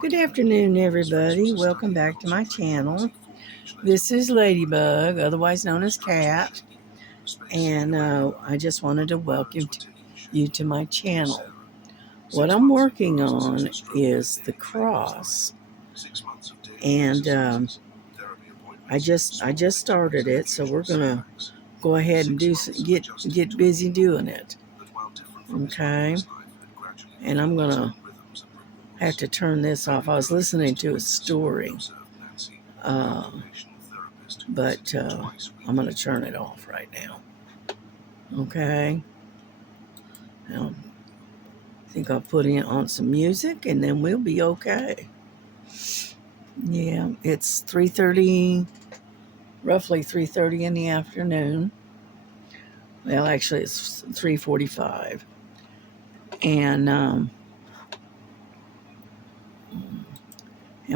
Good afternoon, everybody. Welcome back to my channel. This is Ladybug, otherwise known as Cat, and I just wanted to welcome you to my channel. What I'm working on is the cross, and I just started it, so we're gonna go ahead and get busy doing it. Okay, and I'm gonna have to turn this off. I was listening to a story. Uh, but I'm going to turn it off right now. Okay. Now, I think I'll put in on some music and then we'll be okay. Yeah, it's 3:30, roughly 3:30 in the afternoon. Well, actually, it's 3:45, and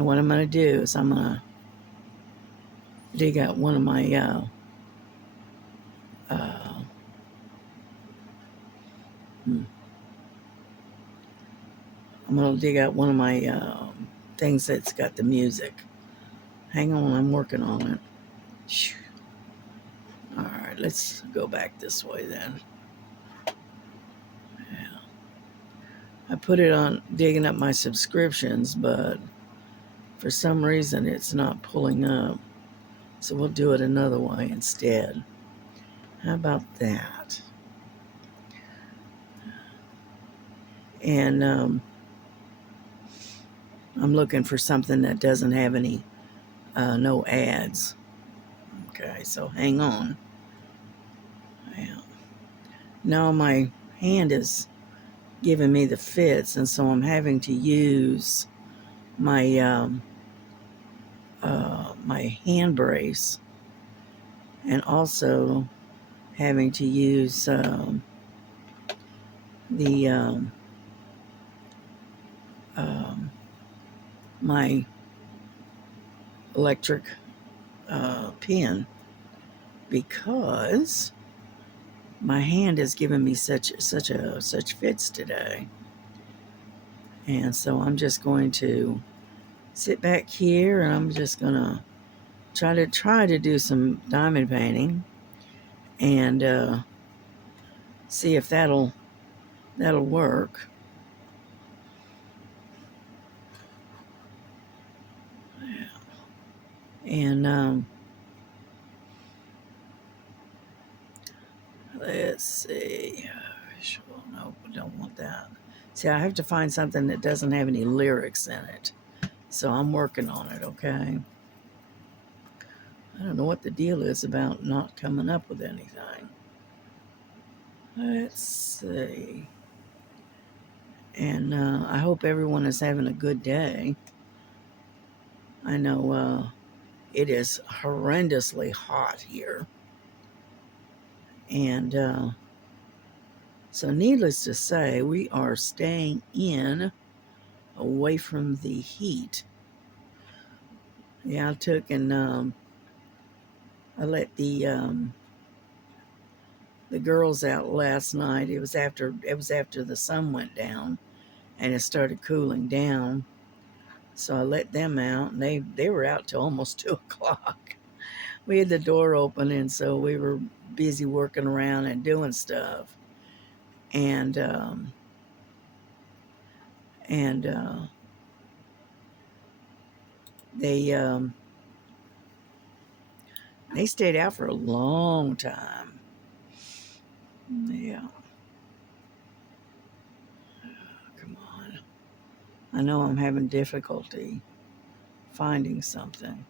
what I'm going to do is I'm going to dig out one of my uh, hmm, I'm going to dig out one of my things that's got the music. Hang on, I'm working on it. All right, let's go back this way then. Yeah. I put it on digging up my subscriptions, but for some reason it's not pulling up. So we'll do it another way instead. How about that? And I'm looking for something that doesn't have any, no ads. Okay, so hang on. Yeah. Now my hand is giving me the fits, and so I'm having to use my my hand brace, and also having to use the um, my electric pen, because my hand is giving me such fits today. And so I'm just going to sit back here and I'm just gonna try to do some diamond painting and see if that'll work. And let's see. No, I don't want that. See, I have to find something that doesn't have any lyrics in it. So I'm working on it, okay? I don't know what the deal is about not coming up with anything. Let's see. And I hope everyone is having a good day. I know it is horrendously hot here. And so, needless to say, we are staying in away from the heat. Yeah, I took and I let the girls out last night. It was after the sun went down and it started cooling down. So I let them out, and they were out till almost 2 o'clock. We had the door open, and so we were busy working around and doing stuff. And and they they stayed out for a long time. Yeah, come on. I know I'm having difficulty finding something.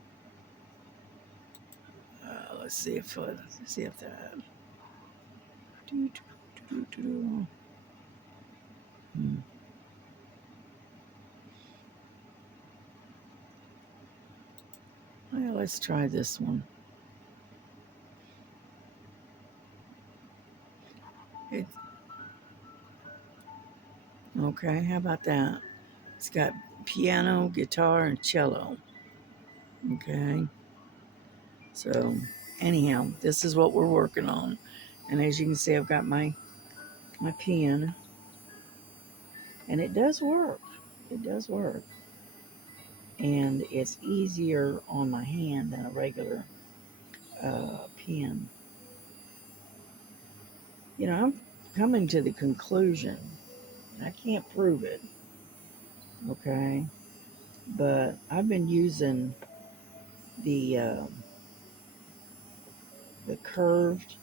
Let's see if that. Hmm. Well, let's try this one. It, okay, how about that? It's got piano, guitar, and cello. Okay, so anyhow, this is what we're working on. And as you can see, I've got my pen, and it does work. It does work. and it's easier on my hand than a regular pen. You know, I'm coming to the conclusion, I can't prove it, okay, but I've been using the uh, the curved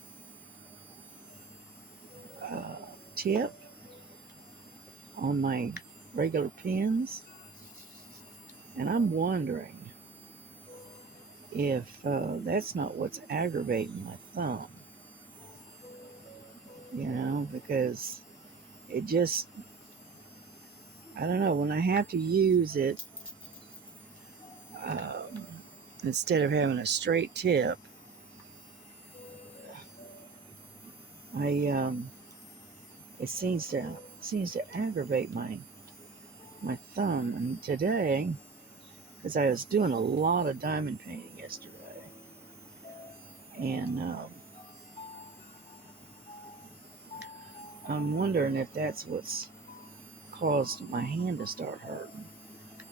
uh, tip on my regular pens, and I'm wondering if that's not what's aggravating my thumb, you know, because it just, I don't know, when I have to use it um, instead of having a straight tip, I it seems to aggravate my thumb. And today, because I was doing a lot of diamond painting yesterday, and I'm wondering if that's what's caused my hand to start hurting.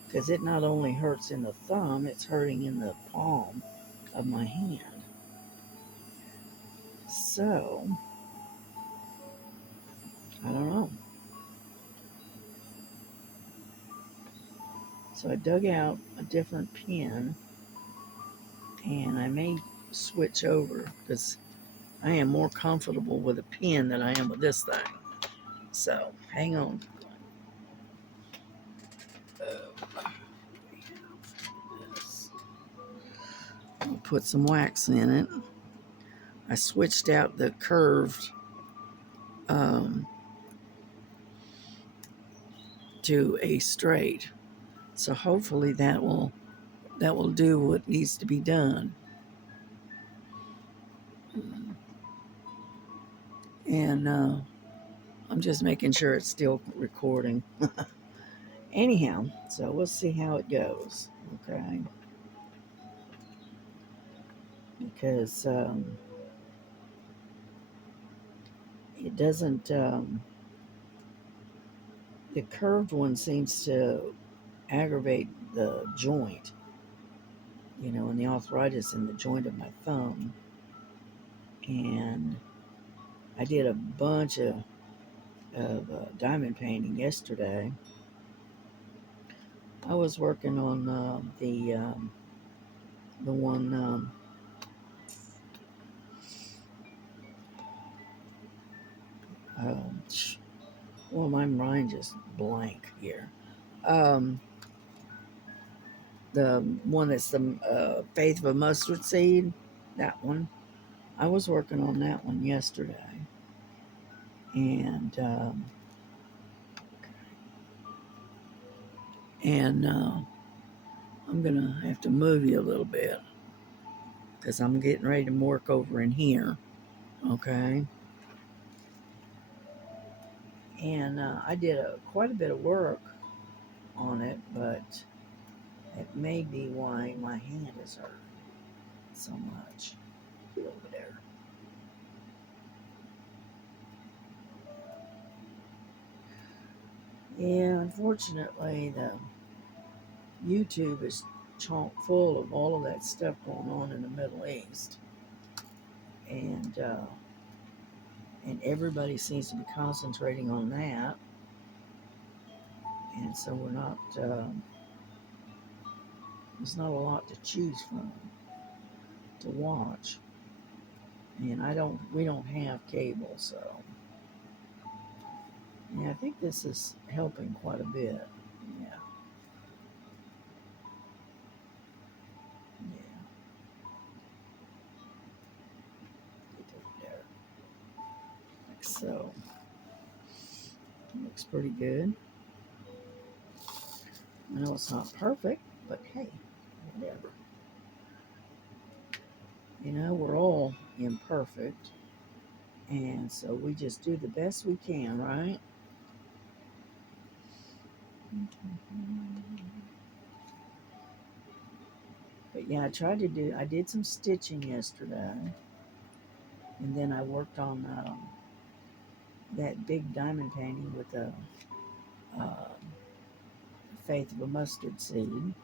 Because it not only hurts in the thumb, it's hurting in the palm of my hand. So, I don't know. So I dug out a different pen, and I may switch over because I am more comfortable with a pen than I am with this thing. So, hang on. I'll put some wax in it. I switched out the curved um, to a straight. So hopefully that will do what needs to be done. And I'm just making sure it's still recording. Anyhow, so we'll see how it goes. Okay, because it doesn't. The curved one seems to aggravate the joint, and the arthritis in the joint of my thumb. And I did a bunch of diamond painting yesterday. I was working on the one. Um, well, my mind just blank here. Um, the one that's the faith of a mustard seed. That one. I was working on that one yesterday, and I'm gonna have to move you a little bit because I'm getting ready to work over in here. Okay, and I did quite a bit of work on it, but it may be why my hand is hurt so much. Get over there. Yeah, unfortunately, the YouTube is chock full of all of that stuff going on in the Middle East, and everybody seems to be concentrating on that, and so we're not. There's not a lot to choose from to watch, and We don't have cable, so yeah, I think this is helping quite a bit. Yeah, yeah, get over there. Like so, looks pretty good. I know it's not perfect, but hey, whatever. We're all imperfect, and so we just do the best we can, right? But yeah, I did some stitching yesterday, and then I worked on that big diamond painting with the uh, faith of a mustard seed.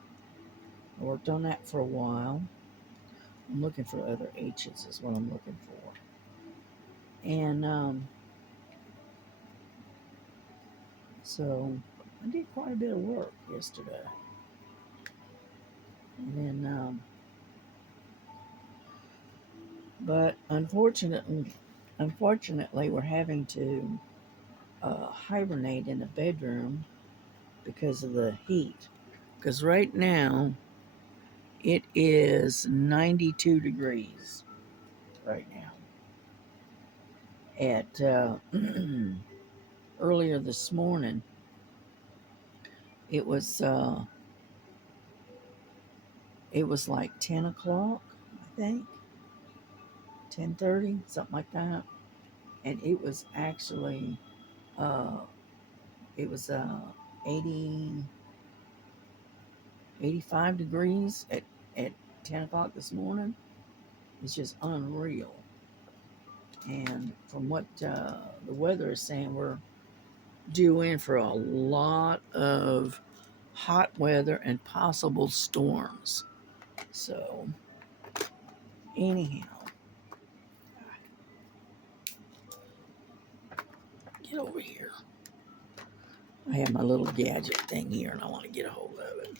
I worked on that for a while. I'm looking for other H's is what I'm looking for. And so I did quite a bit of work yesterday. And then, but unfortunately, we're having to hibernate in the bedroom because of the heat. Because right now it is 92 degrees right now. At earlier this morning, it was like 10 o'clock, I think, 10:30, something like that, and it was actually uh, it was 80, 85 degrees at 10 o'clock this morning. It's just unreal. And from what the weather is saying, we're due in for a lot of hot weather and possible storms. So, anyhow, get over here. I have my little gadget thing here and I want to get a hold of it.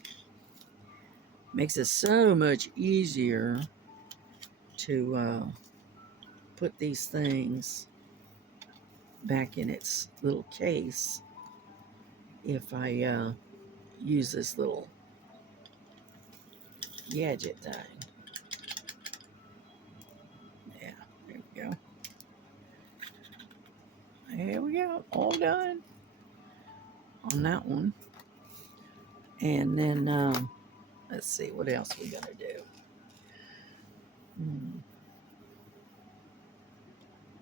Makes it so much easier to put these things back in its little case if I use this little gadget thing. Yeah, there we go. There we go. All done on that one. And then let's see what else we're gonna do.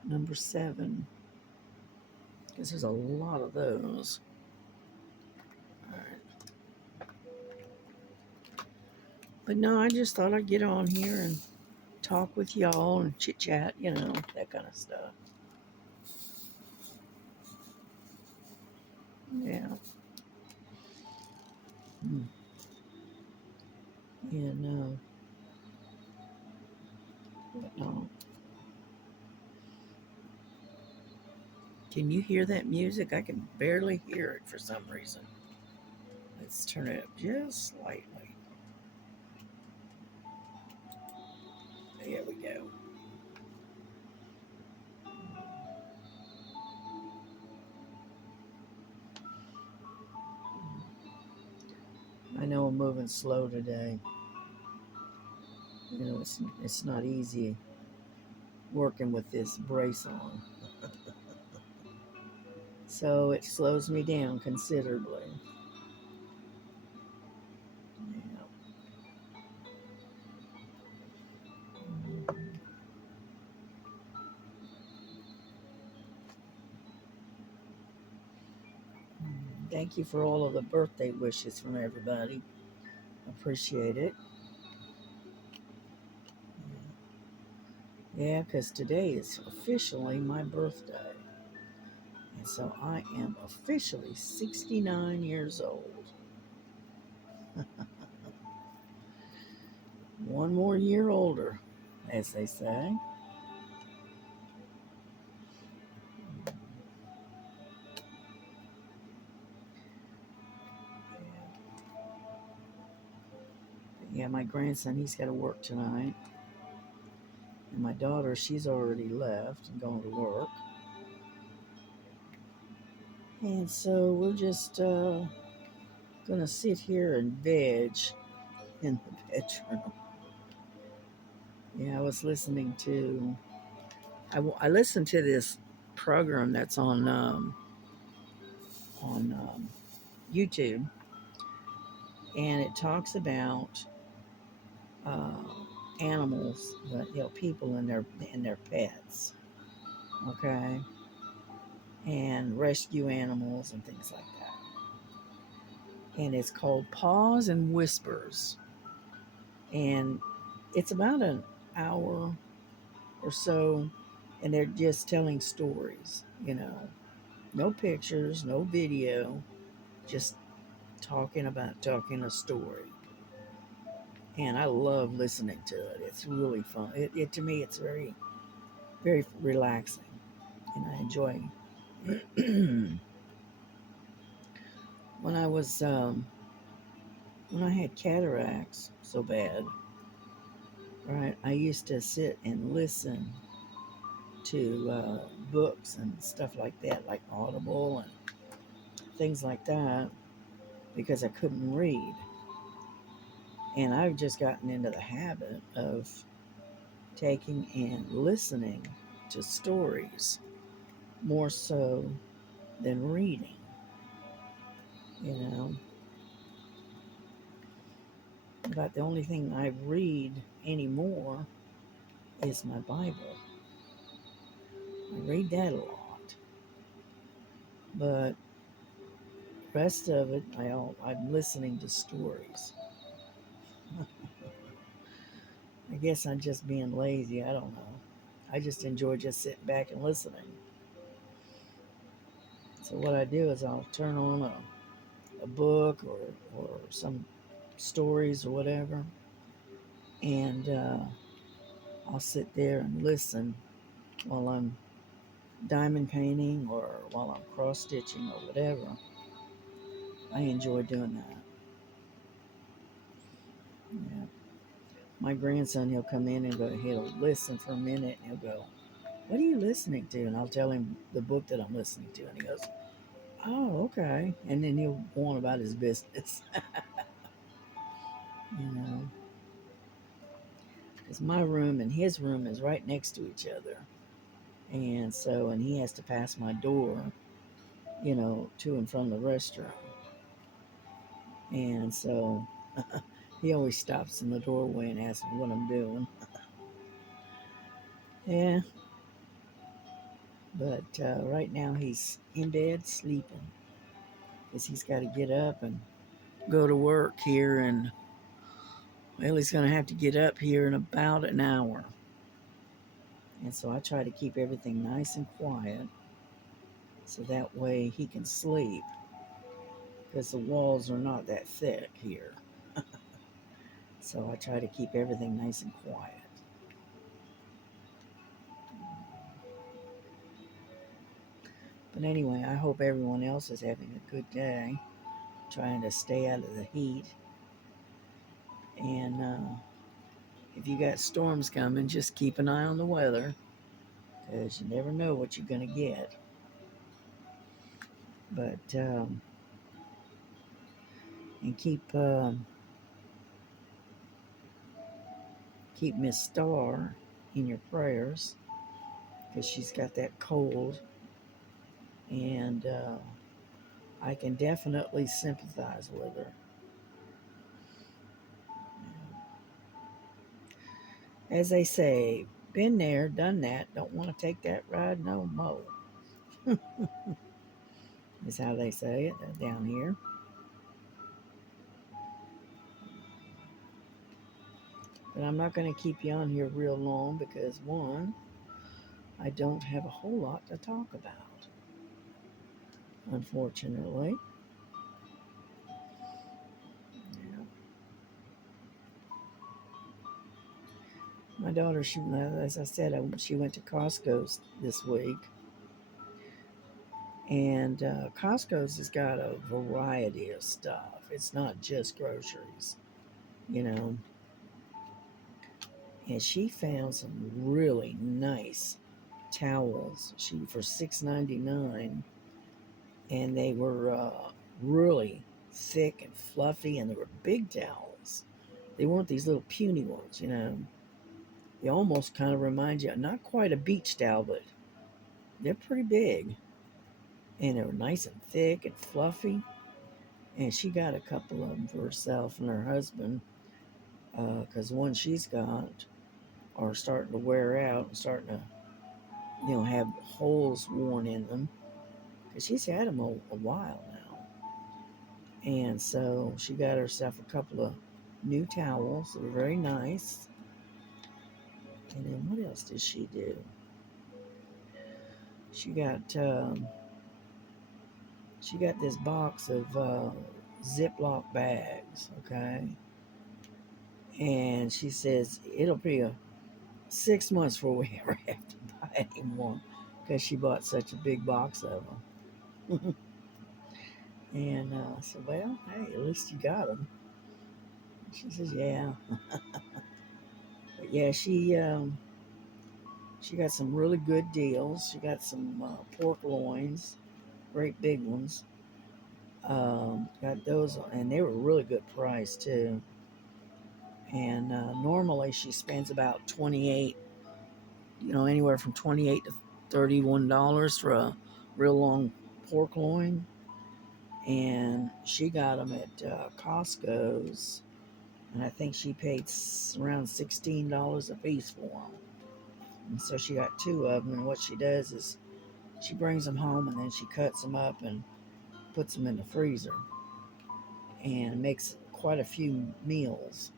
Number 7, because there's a lot of those. All right. But no, I just thought I'd get on here and talk with y'all and chit chat, that kind of stuff. Yeah. And whatnot. Can you hear that music? I can barely hear it for some reason. Let's turn it up just slightly. There we go. I know I'm moving slow today. It's not easy working with this brace on. So it slows me down considerably. Yeah. Thank you for all of the birthday wishes from everybody. Appreciate it. Yeah, because today is officially my birthday. And so I am officially 69 years old. One more year older, as they say. Yeah, my grandson, he's got to work tonight. And my daughter, she's already left and gone to work. And so we're just going to sit here and veg in the bedroom. Yeah, I was listening to, I listened to this program that's on YouTube, and it talks about uh, animals, people and their pets, okay, and rescue animals and things like that. And it's called Paws and Whispers, and it's about an hour or so, and they're just telling stories, no pictures, no video, just talking a story. and I love listening to it. It's really fun. It to me, it's very, very relaxing, and I enjoy. when I was when I had cataracts so bad, right? I used to sit and listen to books and stuff like that, like Audible and things like that, because I couldn't read. And I've just gotten into the habit of taking and listening to stories more so than reading, you know. But the only thing I read anymore is my Bible. I read that a lot. But the rest of it, I'm listening to stories. I guess I'm just being lazy. I don't know. I just enjoy just sitting back and listening. So what I do is I'll turn on a book or some stories or whatever, and I'll sit there and listen while I'm diamond painting or while I'm cross stitching or whatever. I enjoy doing that. Yeah. My grandson, he'll come in and go, he'll listen for a minute and he'll go, "What are you listening to?" And I'll tell him the book that I'm listening to, and he goes, "Oh, okay." And then he'll go on about his business, you know, because my room and his room is right next to each other. And so, and he has to pass my door, to and from the restroom. And so he always stops in the doorway and asks me what I'm doing. Yeah, but right now he's in bed sleeping because he's got to get up and go to work here. And, well, he's going to have to get up here in about an hour. And so I try to keep everything nice and quiet so that way he can sleep because the walls are not that thick here. So I try to keep everything nice and quiet. But anyway, I hope everyone else is having a good day, trying to stay out of the heat. And if you got storms coming, just keep an eye on the weather because you never know what you're going to get. But, and keep Miss Star in your prayers because she's got that cold. And I can definitely sympathize with her. As they say, been there, done that, don't want to take that ride no more. Is how they say it down here. But I'm not going to keep you on here real long because, one, I don't have a whole lot to talk about, unfortunately. Yeah. My daughter, as I said, she went to Costco's this week. And Costco's has got a variety of stuff. It's not just groceries, you know. And she found some really nice towels. For $6.99, and they were really thick and fluffy, and they were big towels. They weren't these little puny ones, you know. They almost kind of remind you, not quite a beach towel, but they're pretty big, and they were nice and thick and fluffy. And she got a couple of them for herself and her husband, because the ones she's got are starting to wear out and starting to, have holes worn in them. Because she's had them a while now. And so she got herself a couple of new towels that were very nice. And then what else did she do? She got this box of Ziploc bags, okay? And she says it'll be 6 months before we ever have to buy any more because she bought such a big box of them. And I said, well, hey, at least you got them. She says, yeah. But yeah, she got some really good deals. She got some pork loins, great big ones. Got those, and they were really good price too. And normally she spends about 28, anywhere from 28 to $31 for a real long pork loin. And she got them at Costco's, and I think she paid around $16 a piece for them. And so she got two of them. And what she does is she brings them home and then she cuts them up and puts them in the freezer and makes quite a few meals.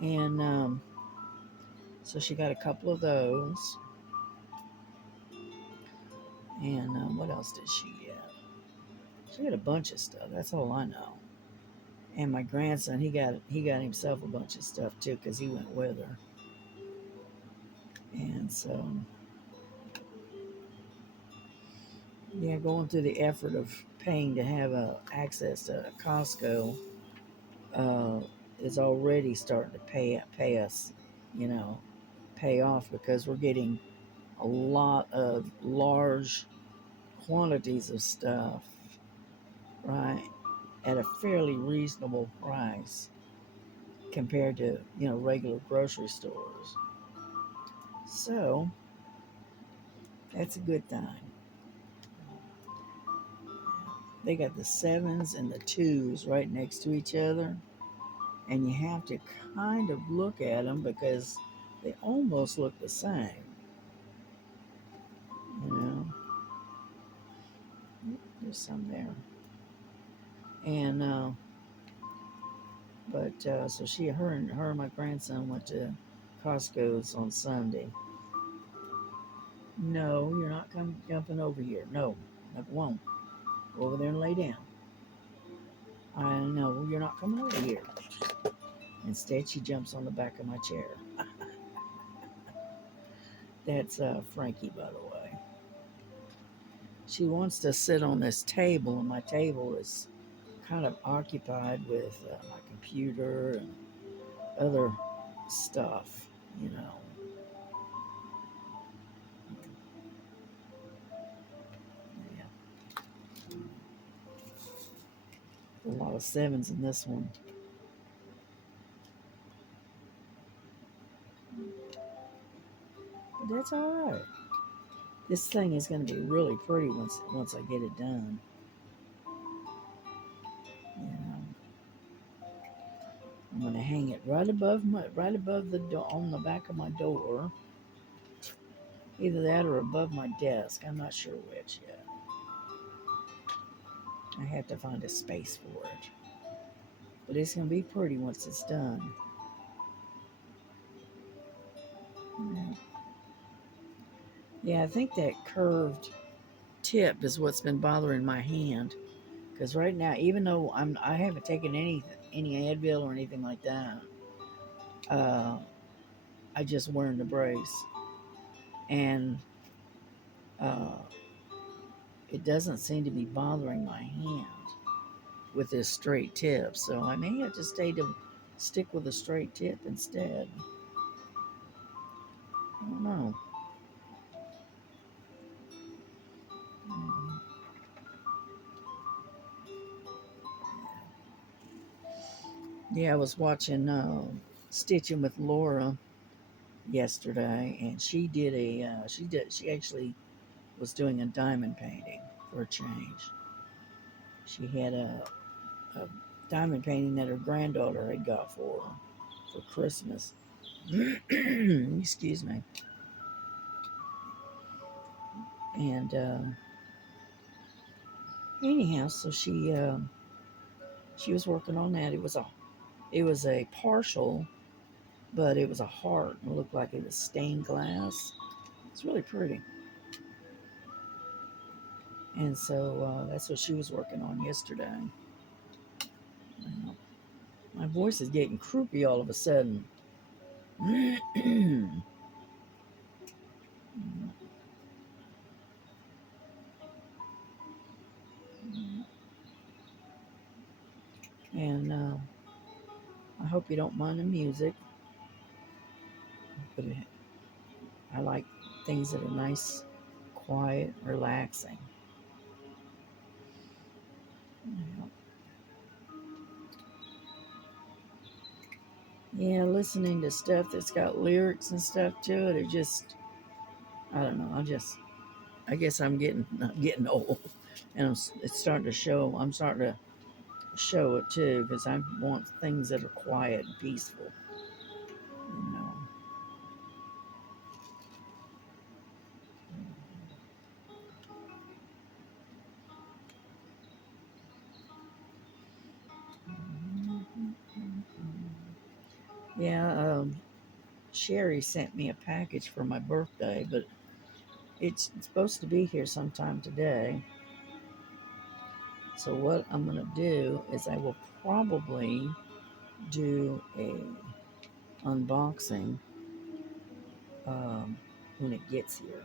And so she got a couple of those. And what else did she get? She got a bunch of stuff. That's all I know. And my grandson, he got himself a bunch of stuff too because he went with her. And so, yeah, going through the effort of paying to have access to Costco is already starting to pay us, pay off because we're getting a lot of large quantities of stuff, right, at a fairly reasonable price compared to regular grocery stores. So that's a good thing. They got the 7s and the 2s right next to each other, and you have to kind of look at them because they almost look the same. There's some there. And so her and my grandson went to Costco's on Sunday. No, you're not jumping over here. No, I won't. Go over there and lay down. I know you're not coming over here. Instead, she jumps on the back of my chair. That's Frankie, by the way. She wants to sit on this table, and my table is kind of occupied with my computer and other stuff, Yeah. A lot of 7s in this one. But that's all right. This thing is going to be really pretty once I get it done. I'm going to hang it right above the door on the back of my door. Either that or above my desk. I'm not sure which yet. I have to find a space for it. But it's going to be pretty once it's done. Yeah, I think that curved tip is what's been bothering my hand. Because right now, even though I haven't taken any Advil or anything like that, I just wearing the brace, and it doesn't seem to be bothering my hand with this straight tip. So I may have to stick with a straight tip instead. I don't know. Yeah, I was watching Stitching with Laura yesterday, and she actually was doing a diamond painting for a change. She had a diamond painting that her granddaughter had got for her for Christmas. Excuse me. And anyhow, so she was working on that. It was a partial, but it was a heart. It looked like it was stained glass. It's really pretty. And so that's what she was working on yesterday. Well, My voice is getting croupy all of a sudden. And I hope you don't mind the music, but I like things that are nice, quiet, relaxing. Yeah, listening to stuff that's got lyrics and stuff to it, I don't know. I guess I'm getting old, and it's starting to show. I'm starting to show it too, because I want things that are quiet and peaceful. You know. Yeah, Sherry sent me a package for my birthday, but it's supposed to be here sometime today. So what I'm gonna do is I will probably do a unboxing when it gets here.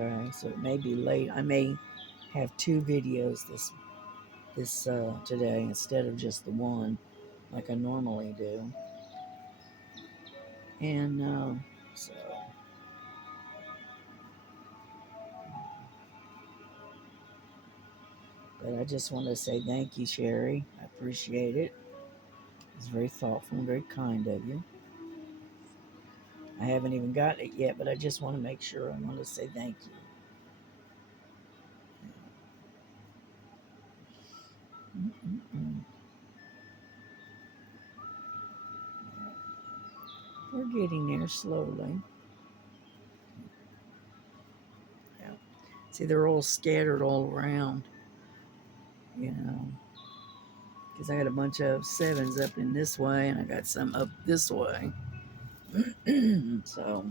Okay, so it may be late. I may have two videos this today instead of just the one like I normally do. And so, but I just want to say thank you, Sherry. I appreciate it. It's very thoughtful and very kind of you. I haven't even gotten it yet, but I just want to make sure. I want to say thank you. Mm-mm-mm. We're getting there slowly. Yeah. See, they're all scattered all around, you know, because I got a bunch of 7s up in this way, and I got some up this way. So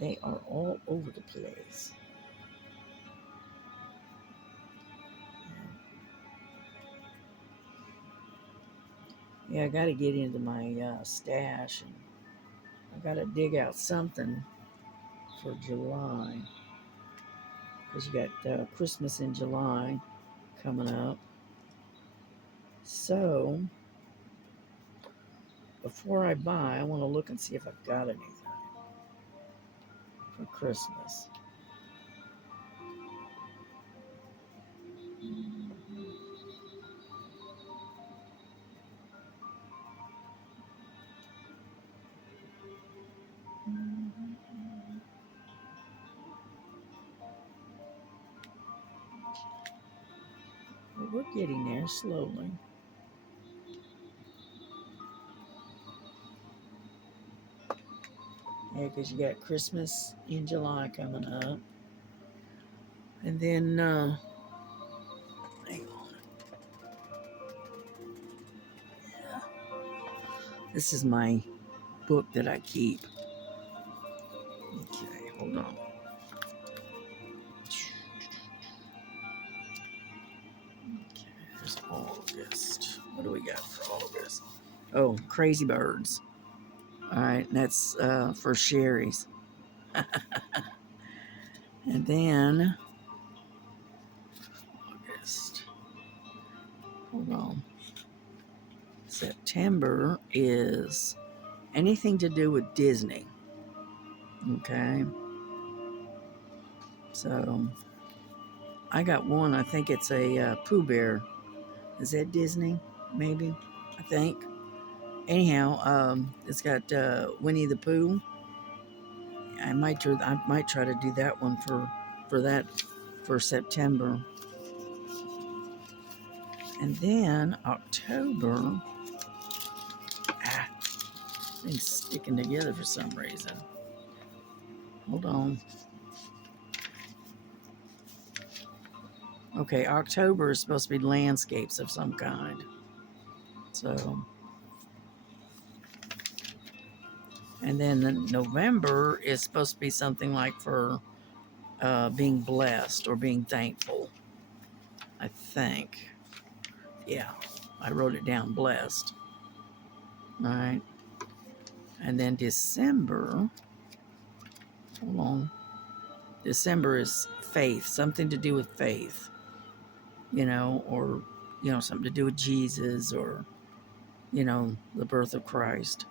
they are all over the place. Yeah, I got to get into my stash, and I got to dig out something for July, because you got Christmas in July coming up. So before I buy, I want to look and see if I've got anything for Christmas. But we're getting there slowly. Yeah, because you got Christmas in July coming up. And then, hang on. Yeah. This is my book that I keep. Okay, hold on. Okay, there's August. What do we got for August? Oh, Crazy Birds. All right, that's for Sherry's. And then August. Hold on. September is anything to do with Disney. Okay. So I got one. I think it's a Pooh Bear. Is that Disney? Maybe. I think. Anyhow, it's got Winnie the Pooh. I might try to do that one for September. And then October. Things sticking together for some reason. Hold on. Okay, October is supposed to be landscapes of some kind. So, and then November is supposed to be something like for being blessed or being thankful, I think. Yeah, I wrote it down, blessed. All right. And then December, hold on. December is faith, something to do with faith, or, something to do with Jesus, or, the birth of Christ,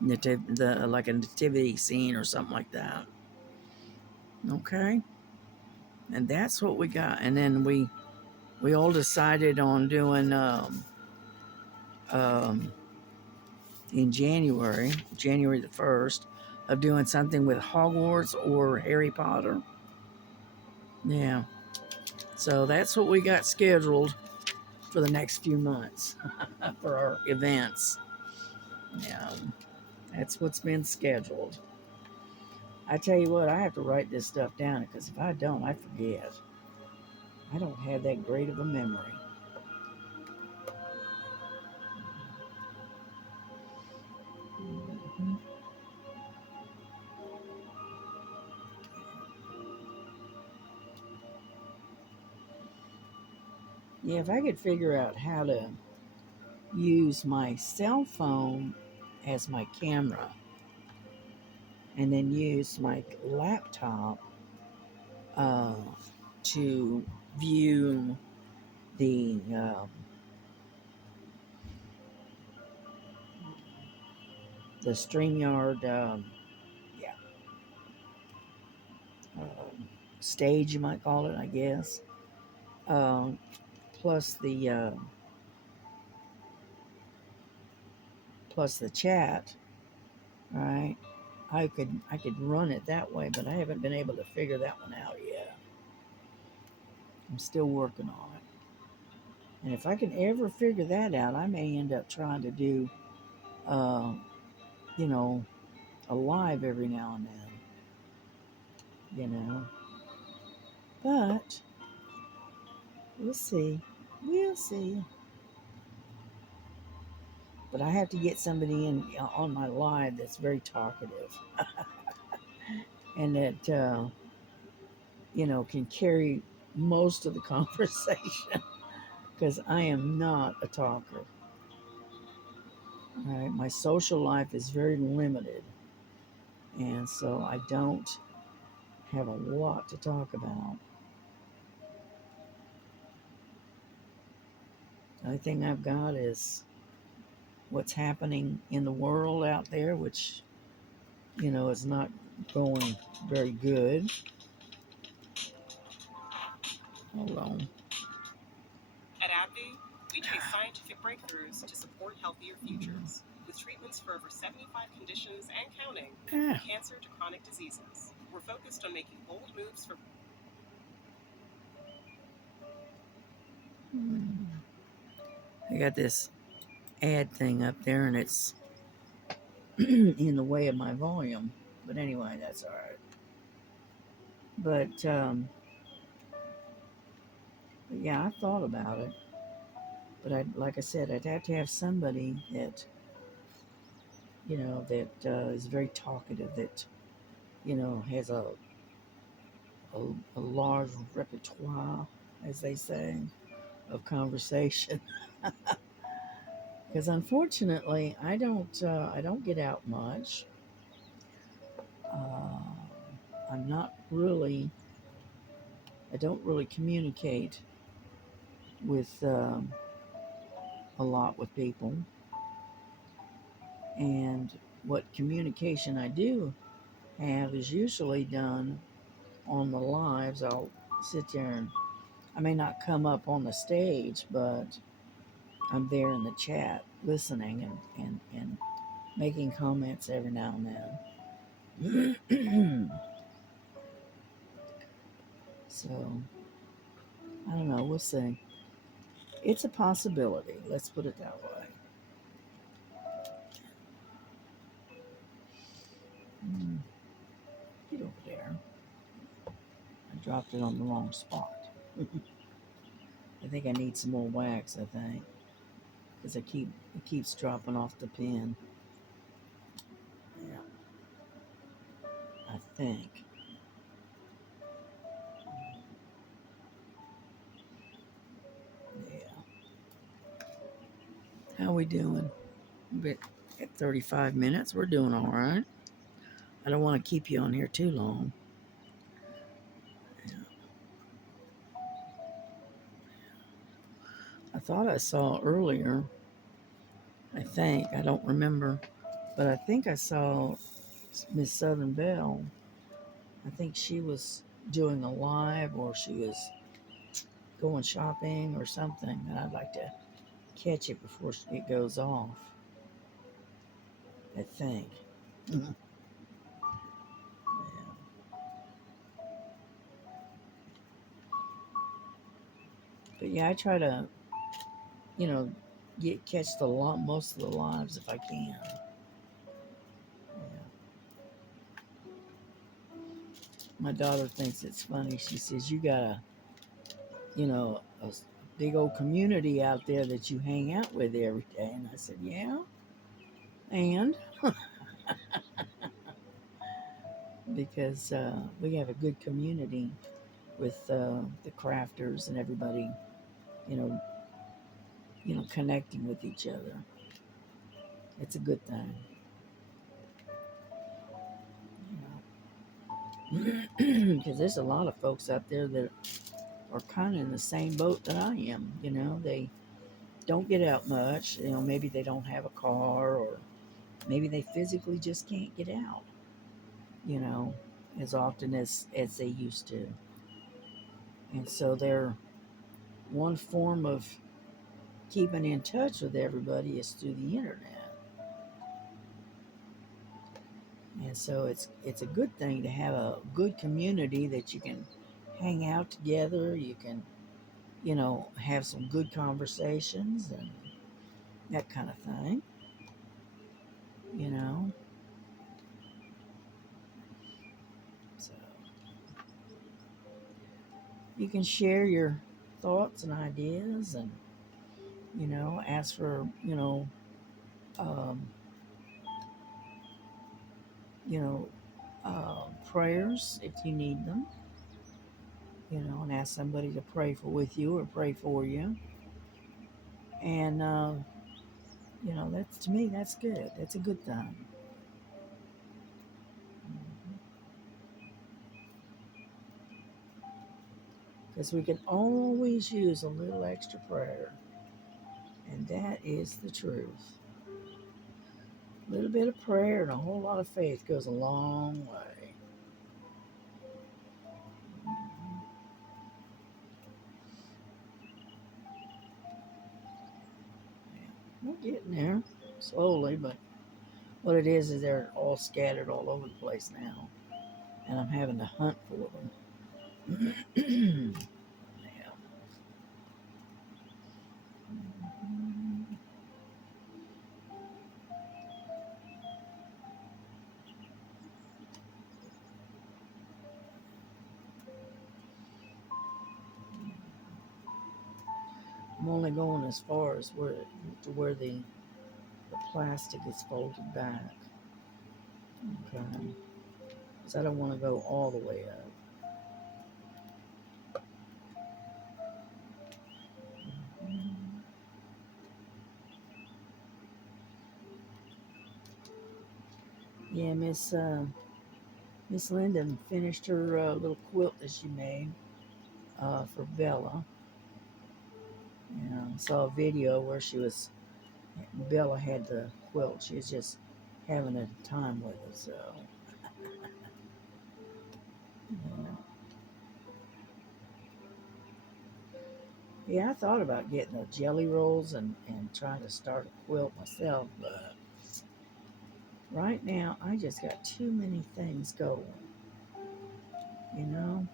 like a nativity scene or something like that. Okay. And that's what we got. And then we all decided on doing, in January the 1st, of doing something with Hogwarts or Harry Potter. Yeah. So that's what we got scheduled for the next few months for our events. Yeah. That's what's been scheduled. I tell you what, I have to write this stuff down because if I don't, I forget. I don't have that great of a memory. Mm-hmm. Yeah, if I could figure out how to use my cell phone as my camera and then use my laptop uh, to view the StreamYard yeah stage, you might call it, I guess. Um, plus the chat, right? I could run it that way, but I haven't been able to figure that one out yet. I'm still working on it. And if I can ever figure that out, I may end up trying to do, uh, you know, a live every now and then. But we'll see. We'll see. But I have to get somebody in on my live that's very talkative and that, can carry most of the conversation because I am not a talker. All right, my social life is very limited, and so I don't have a lot to talk about. The only thing I've got is what's happening in the world out there, which, is not going very good. Hold on. At AbbVie, we chase scientific breakthroughs to support healthier futures, with treatments for over 75 conditions and counting, from cancer to chronic diseases. We're focused on making bold moves for... I got this ad thing up there, and it's in the way of my volume. But anyway, that's all right. But yeah, I thought about it. But like I said, I'd have to have somebody that, is very talkative, that, has a large repertoire, as they say, of conversation. Because unfortunately, I don't get out much. Uh, I'm not really. I don't really communicate with a lot with people, and what communication I do have is usually done on the lives. I'll sit there and I may not come up on the stage, but I'm there in the chat listening and making comments every now and then. So, I don't know. We'll see. It's a possibility. Let's put it that way. Get over there. I dropped it on the wrong spot. I think I need some more wax, I think. Because it keeps dropping off the pen. Yeah. I think. Yeah. How we doing? Bit at 35 minutes. We're doing all right. I don't want to keep you on here too long. I thought I saw earlier, I don't remember, but I think I saw Miss Southern Belle. I think she was doing a live or she was going shopping or something, and I'd like to catch it before it goes off. I think. Yeah. But yeah, I try to, you know, catch most of the lives if I can. Yeah. My daughter thinks it's funny. She says, "You got a big old community out there that you hang out with every day." And I said, "Yeah, and because we have a good community with the crafters and everybody, you know, connecting with each other. It's a good thing, because there's a lot of folks out there that are kind of in the same boat that I am. They don't get out much. Maybe they don't have a car, or maybe they physically just can't get out. You know, as often as they used to, and so they're one form of keeping in touch with everybody is through the internet. And so it's a good thing to have a good community that you can hang out together. You can, have some good conversations and that kind of thing. You know, so you can share your thoughts and ideas, and ask for um, you know prayers if you need them. And ask somebody to pray for with you or pray for you. And that's, to me, that's good. That's a good thing. Because we can always use a little extra prayer, and that is the truth. A little bit of prayer and a whole lot of faith goes a long way. We're getting there slowly, but what it is they're all scattered all over the place now, and I'm having to hunt for them. Yeah. I'm only going as far as where the plastic is folded back. Okay. Because I don't want to go all the way up. Yeah, Miss Linda finished her little quilt that she made for Bella. I saw a video where Bella had the quilt. She was just having a time with it. So, yeah. Yeah, I thought about getting the jelly rolls and trying to start a quilt myself, but right now I just got too many things going, you know,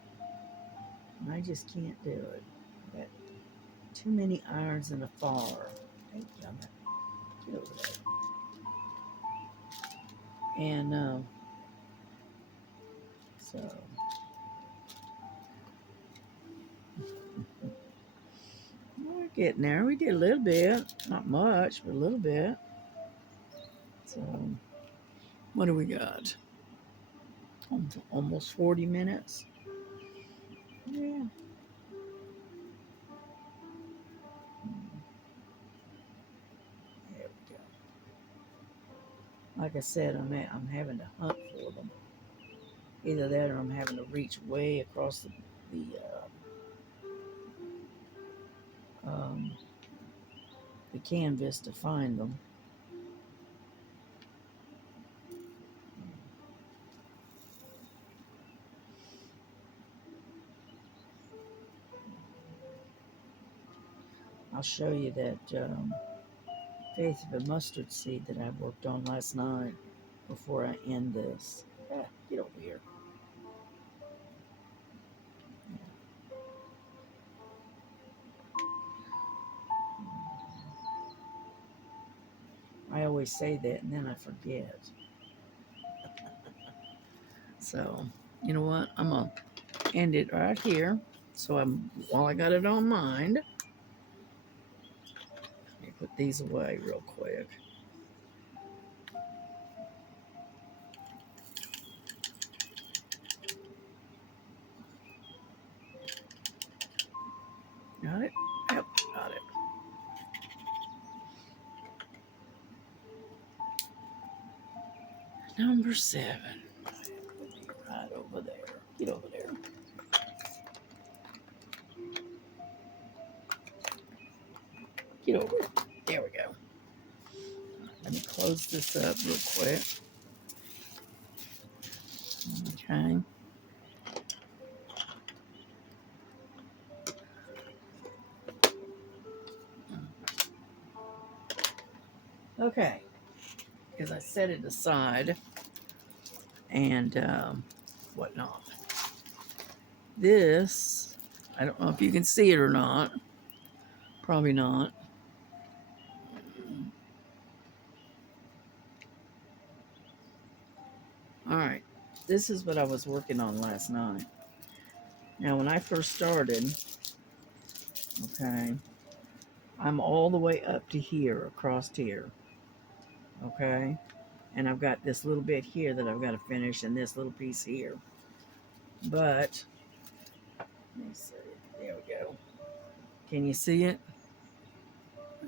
and I just can't do it. I got too many irons in the fire. Hey, gummit, get over there. And so we're getting there. We did a little bit, not much, but a little bit. So what do we got? Almost 40 minutes. Yeah. like I said, I'm having to hunt for them. Either that, or I'm having to reach way across um, the canvas to find them. I'll show you that faith of a mustard seed that I worked on last night before I end this. Get over here. I always say that and then I forget. So, you know what? I'm going to end it right here. So while I got it on mind, let me put these away real quick. Got it? Yep, got it. Number 7. Right over there. Get over there. Get over. There we go. Let me close this up real quick. Okay. Okay. Because I set it aside and whatnot. This, I don't know if you can see it or not. Probably not. All right. This is what I was working on last night. Now, when I first started, okay, I'm all the way up to here, across here, okay? And I've got this little bit here that I've got to finish and this little piece here. But, let me see. There we go. Can you see it?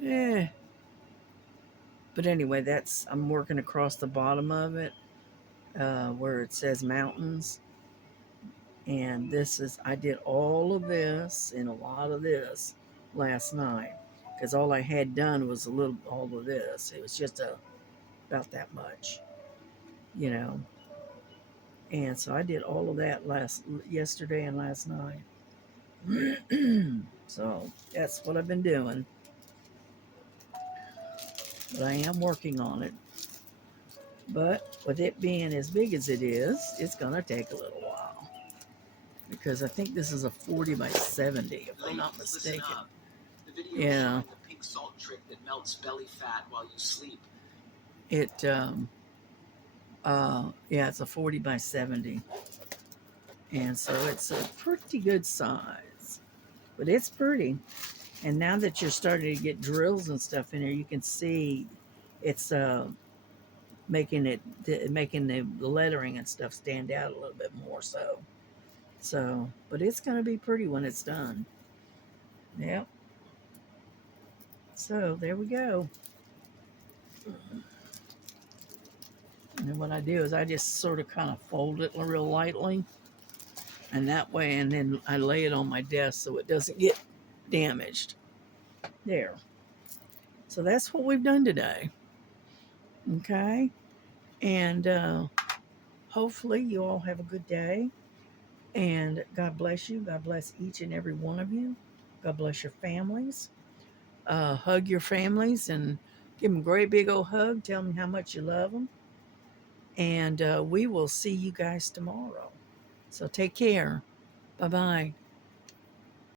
Yeah. But anyway, I'm working across the bottom of it where it says mountains. And I did all of this and a lot of this last night because all I had done was all of this. It was just about that much, you know. And so I did all of that yesterday and last night. So that's what I've been doing. But I am working on it. But with it being as big as it is, it's going to take a little while. Because I think this is a 40 by 70, if I'm not mistaken. The video showing the pink salt trick that melts belly fat while you sleep. Yeah, it's a 40 by 70. And so it's a pretty good size. But it's pretty. And now that you're starting to get drills and stuff in there, you can see it's making the lettering and stuff stand out a little bit more so but it's going to be pretty when it's done. Yep. So there we go. And then what I do is I just sort of kind of fold it real lightly, and that way, and then I lay it on my desk so it doesn't get damaged. There. So that's what we've done today. Okay. And hopefully you all have a good day. And God bless you. God bless each and every one of you. God bless your families. Hug your families and give them a great big old hug. Tell them how much you love them. And we will see you guys tomorrow. So take care. Bye-bye.